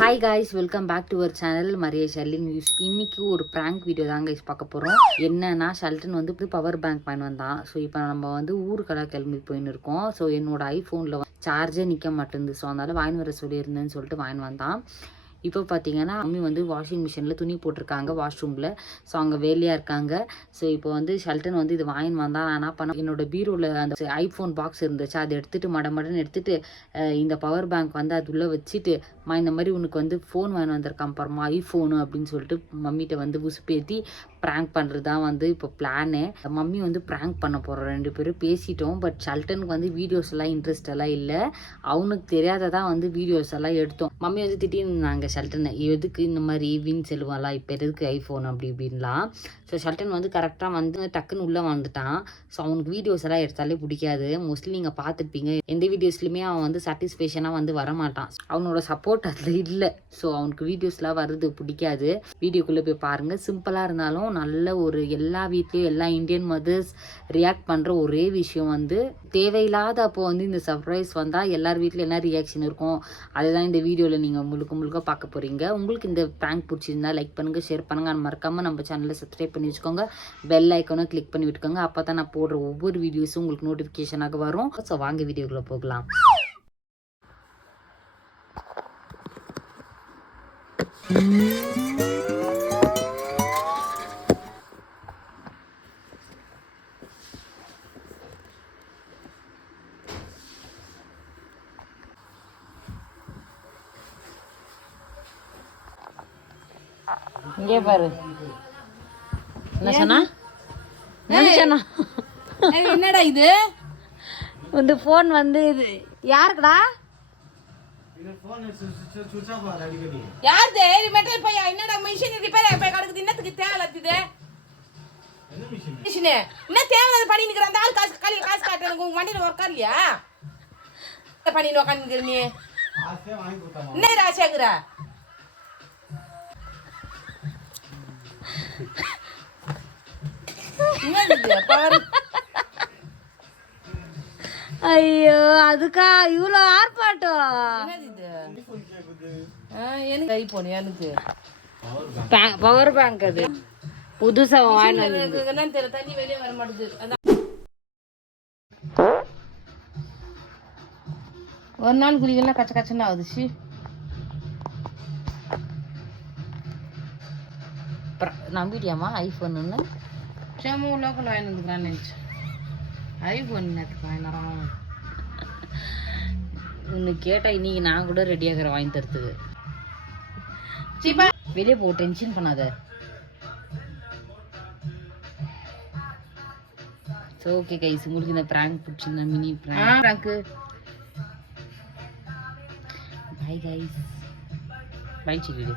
Hi guys, welcome back to our channel Maria Sherlin news. இன்னைக்கு ஒரு prank video தான் guys பார்க்க போகிறோம். என்னன்னா, ஷெல்டன் வந்து பவர் பேங்க் வாங்கி வந்தான். ஸோ இப்போ நம்ம வந்து ஊருக்கெல்லாம் கிளம்பி போயின்னு இருக்கோம். ஸோ என்னோட ஐஃபோனில் சார்ஜே நிற்க மாட்டேங்குது. ஸோ அதனால் வாங்கி வர சொல்லியிருந்தேன்னு சொல்லிட்டு வாங்கி வந்தான். இப்போ பார்த்தீங்கன்னா மம்மி வந்து வாஷிங் மிஷினில் துணி போட்டிருக்காங்க வாஷ்ரூமில். ஸோ அங்கே வேலையாக இருக்காங்க. ஸோ இப்போ வந்து ஷெல்டன் வந்து இது வாங்கின்னு வந்தால் நான் என்ன பண்ண, என்னோட பீரோவில் அந்த ஐஃபோன் பாக்ஸ் இருந்துச்சு, அதை எடுத்துகிட்டு மடன்னு எடுத்துகிட்டு இந்த பவர் பேங்க் வந்து அது உள்ளே வச்சுட்டு, இந்த மாதிரி உனக்கு வந்து ஃபோன் வாங்கி வந்திருக்கான் பாருமா ஐஃபோனு அப்படின்னு சொல்லிட்டு மம்மிகிட்ட வந்து உசுப்பேற்றி ப்ராங்க் பண்ணுறது தான் வந்து இப்போ பிளானு. மம்மி வந்து ப்ராங்க் பண்ண போகிறோம், 2 பேரும் பேசிட்டோம். பட் ஷெல்டனுக்கு வந்து வீடியோஸ் எல்லாம் இன்ட்ரெஸ்ட் எல்லாம் இல்லை. அவனுக்கு தெரியாததான் வந்து வீடியோஸ் எல்லாம் எடுத்தோம். மம்மி வந்து திட்டின்னு இருந்தாங்க ஷெல்டனை, எதுக்கு இந்த மாதிரி வின் செல்வாலாம், இப்போ எதுக்கு ஐஃபோன் அப்படி இப்படின்லாம். ஸோ ஷெல்டன் வந்து கரெக்டாக வந்து டக்குன்னு உள்ளே வந்துட்டான். ஸோ அவனுக்கு வீடியோஸ் எல்லாம் எடுத்தாலே பிடிக்காது. மோஸ்ட்லி நீங்கள் பார்த்துருப்பீங்க, எந்த வீடியோஸ்லையுமே அவன் வந்து சாட்டிஸ்ஃபேக்ஷனாக வந்து வரமாட்டான். அவனோட சப்போர்ட் அதில் இல்லை. ஸோ அவனுக்கு வீடியோஸ்லாம் வர்றது பிடிக்காது. வீடியோக்குள்ளே போய் பாருங்கள். சிம்பிளாக இருந்தாலும் நல்ல ஒரு எல்லா வீட்லேயும் எல்லா இந்தியன் மதர்ஸ் ரியாக்ட் பண்ணுற ஒரே விஷயம் வந்து தேவையில்லாத அப்போ வந்து இந்த சர்ப்ரைஸ் வந்தால் எல்லார் வீட்லையும் என்ன ரியாக்ஷன் இருக்கும், அதுதான் இந்த வீடியோவில் நீங்கள் முழுக்க பார்க்க போகிறீங்க. உங்களுக்கு இந்த ப்ராங்க் பிடிச்சிருந்தா லைக் பண்ணுங்கள், ஷேர் பண்ணுங்கள். மறக்காமல் நம்ம சேனலை சப்ஸ்கிரைப் பண்ணி வச்சுக்கோங்க. பெல் ஐக்கானும் கிளிக் பண்ணி விட்டுக்கோங்க. அப்போ தான் நான் போடுற ஒவ்வொரு வீடியோஸும் உங்களுக்கு நோட்டிஃபிகேஷனாக வரும். ஸோ வாங்க வீடியோக்குள்ளே போகலாம். இங்கே பாரு, என்ன சொன்னா என்னடா இது? இந்த ஃபோன் வந்து இது யாருக்குடா? யாருது? மெட்டல் பையா? என்னடா மிஷின் ரிப்பேர் ஆகி போய் கிடக்குது. என்னத்துக்கு தேவையில்லாதது மிஷின்? என்ன தேவையில்லாத பண்ணி நிக்கிற? அந்த ஆள் காசு காட்டுறது உங்க வண்டியில ஒர்க்கா இல்லையா? பண்ணி உட்காந்து நீ என்ன ஆசையாக்குற? ஐயோ, அதுக்கா இவ்வளோ ஆர்ப்பாட்டம்? எனக்கு ஐபோன், எனக்கு பவர் பேங்க் அது புதுசா வாங்கினது. தண்ணி வெளியே வர மாட்டேங்குது. ஒரு நாள் குடிக்கலாம் கச்ச கச்சன்னு ஆகுதுச்சு. நம்பிட்டியாமா ஐஃபோன்னு? சேம லோக்கல் வாங்கி வந்துக்கிறான்னு நினச்சி ஐஃபோன் நேற்றுக்கு வாங்கினாரான். உனக்கு கேட்டா இன்னைக்கு நான் கூட ரெடி ஆகிற வாங்கி தரத்துக்கு. சீப்பா வெளியே போ, டென்ஷன் பண்ணாத. ஸோ ஓகே கைஸ், உங்களுக்கு இந்த ப்ராங்க் பிடிச்சிருந்தா mini prank. Bye guys, bye சிக்கிடு.